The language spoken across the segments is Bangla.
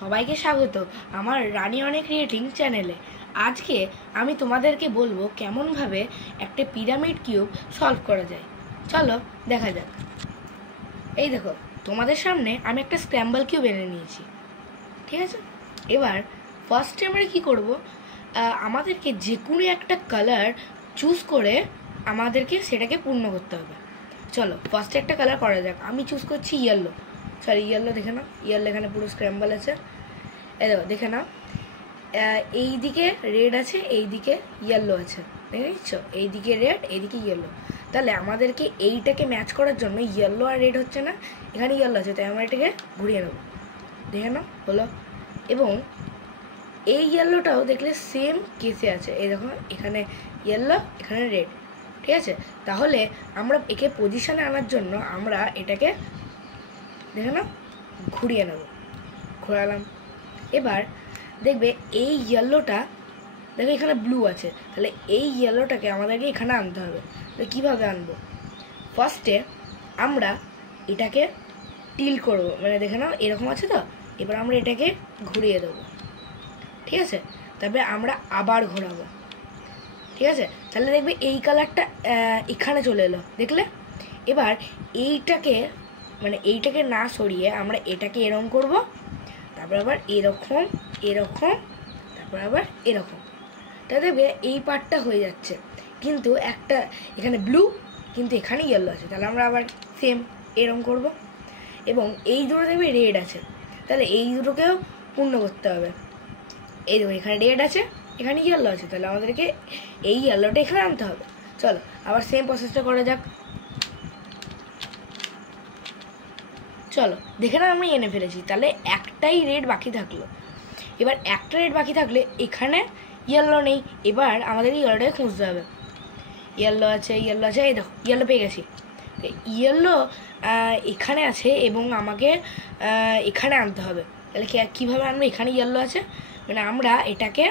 সবাইকে স্বাগত আমার রানী অনেক ক্রিয়েটিং চ্যানেলে। আজকে আমি তোমাদেরকে বলবো কেমনভাবে একটা পিরামিড কিউব সলভ করা যায়। চলো দেখা যাক। এই দেখো, তোমাদের সামনে আমি একটা স্ক্র্যাম্বল কিউব এনে নিয়েছি, ঠিক আছে। এবার ফার্স্টে আমরা কি করব, আমাদেরকে যে কোনো একটা কালার চুজ করে আমাদেরকে সেটাকে পূর্ণ করতে হবে। চলো ফার্স্টে একটা কালার করা যাক। আমি চুজ করছি ইয়েলো। সরি, ইয়েলো দেখে নাও, ইয়েলো এখানে পুরো স্ক্র্যাম্বল আছে। এই দেখো, দেখে নাও, এই দিকে রেড আছে, এই দিকে ইয়েলো আছে, দেখে নিচ্ছ? এইদিকে রেড, এইদিকে ইয়েলো। তাহলে আমাদেরকে এইটাকে ম্যাচ করার জন্য ইয়েলো আর রেড হচ্ছে না, এখানে ইয়েলো আছে, তাই আমরা এটাকে ঘুরিয়ে নেব। দেখে নাও, হলো। এবং এই ইয়েলোটাও দেখলে সেম কেসে আছে, এই দেখো, এখানে ইয়েলো, এখানে রেড, ঠিক আছে। তাহলে আমরা একে পজিশনে আনার জন্য আমরা এটাকে দেখে নাও ঘুরিয়ে নেব। ঘোরালাম। এবার দেখবে এই ইয়েলোটা, দেখো এখানে ব্লু আছে, তাহলে এই ইয়েলোটাকে আমাদেরকে এখানে আনতে হবে। তো কীভাবে আনবো? ফার্স্টে আমরা এটাকে টিল করব, মানে দেখে নাও এরকম আছে তো। এবার আমরা এটাকে ঘুরিয়ে দেবো, ঠিক আছে। তারপরে আমরা আবার ঘোরাবো, ঠিক আছে। তাহলে দেখবে এই কালারটা এখানে চলে এলো, দেখলে? এবার এইটাকে মানে এইটাকে না সরিয়ে আমরা এটাকে এরকম করব, তারপর আবার এরকম এরকম, তারপর আবার এরকম। তা দেখবে এই পার্টটা হয়ে যাচ্ছে, কিন্তু একটা এখানে ব্লু, কিন্তু এখানে ইয়েলো আছে, তাহলে আমরা আবার সেম এরকম করব। এবং এই দুটো দেখবে রেড আছে, তাহলে এই দুটোকেও পূর্ণ করতে হবে। এই দেখো, এখানে রেড আছে, এখানে ইয়েলো আছে, তাহলে আমাদেরকে এই ইয়েলোটা এখানে আনতে হবে। চলো আবার সেম প্রসেসটা করা যাক। চলো দেখে না, আমি এনে ফেলেছি, তাহলে একটাই রেড বাকি থাকলো। এবার একটা রেড বাকি থাকলে এখানে ইয়েলো নেই, এবার আমাদের ইয়েলোটাকে খুঁজতে হবে। ইয়েলো আছে, ইয়েলো আছে, এই দেখো ইয়েলো পেয়ে গেছি। ইয়েলো এখানে আছে এবং আমাকে এখানে আনতে হবে। তাহলে কীভাবে আনবো? এখানে ইয়েলো আছে, মানে আমরা এটাকে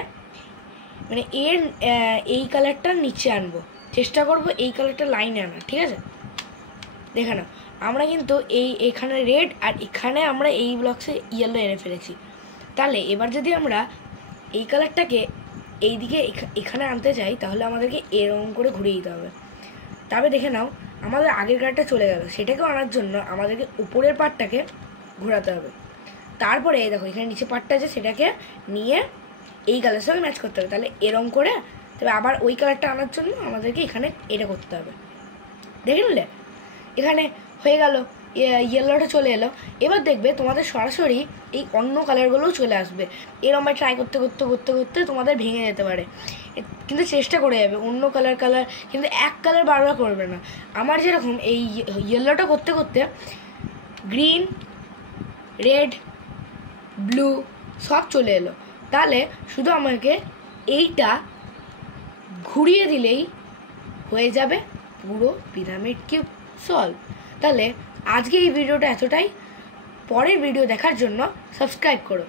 মানে এর এই কালারটার নিচে আনবো, চেষ্টা করবো এই কালারটা লাইনে আনা, ঠিক আছে। দেখে নাও, আমরা কিন্তু এখানে রেড আর এখানে আমরা এই ব্লকসে ইয়েলো এনে ফেলেছি। তাহলে এবার যদি আমরা এই কালারটাকে এইদিকে এখানে আনতে চাই, তাহলে আমাদেরকে এরকম করে ঘুরিয়ে দিতে হবে। তবে দেখে নাও, আমাদের আগের কালারটা চলে গেল, সেটাকেও আনার জন্য আমাদেরকে উপরের পার্টটাকে ঘোরাতে হবে। তারপরে এই দেখো, এখানে নিচে পার্টটা আছে, সেটাকে নিয়ে এই কালারের সঙ্গে ম্যাচ করতে হবে। তাহলে এরকম করে তবে আবার ওই কালারটা আনার জন্য আমাদেরকে এখানে এটা করতে হবে। দেখে নিলে এখানে হয়ে গেল, ইয়েলোটা চলে এলো। এবার দেখবে তোমাদের সরাসরি এই অন্য কালারগুলোও চলে আসবে। এরকম ট্রাই করতে করতে করতে করতে তোমাদের ভেঙে যেতে পারে, কিন্তু চেষ্টা করে যাবে অন্য কালার কিন্তু এক কালার বারবার করবে না। আমার যেরকম এই ইয়েলোটা করতে করতে গ্রিন, রেড, ব্লু সব চলে এলো, তাহলে শুধু আমাকে এইটা ঘুরিয়ে দিলেই হয়ে যাবে পুরো পিরামিড কিউব সলভ। তাহলে আজকে এই ভিডিওটা এতটাই। পরের ভিডিও দেখার জন্য সাবস্ক্রাইব করো।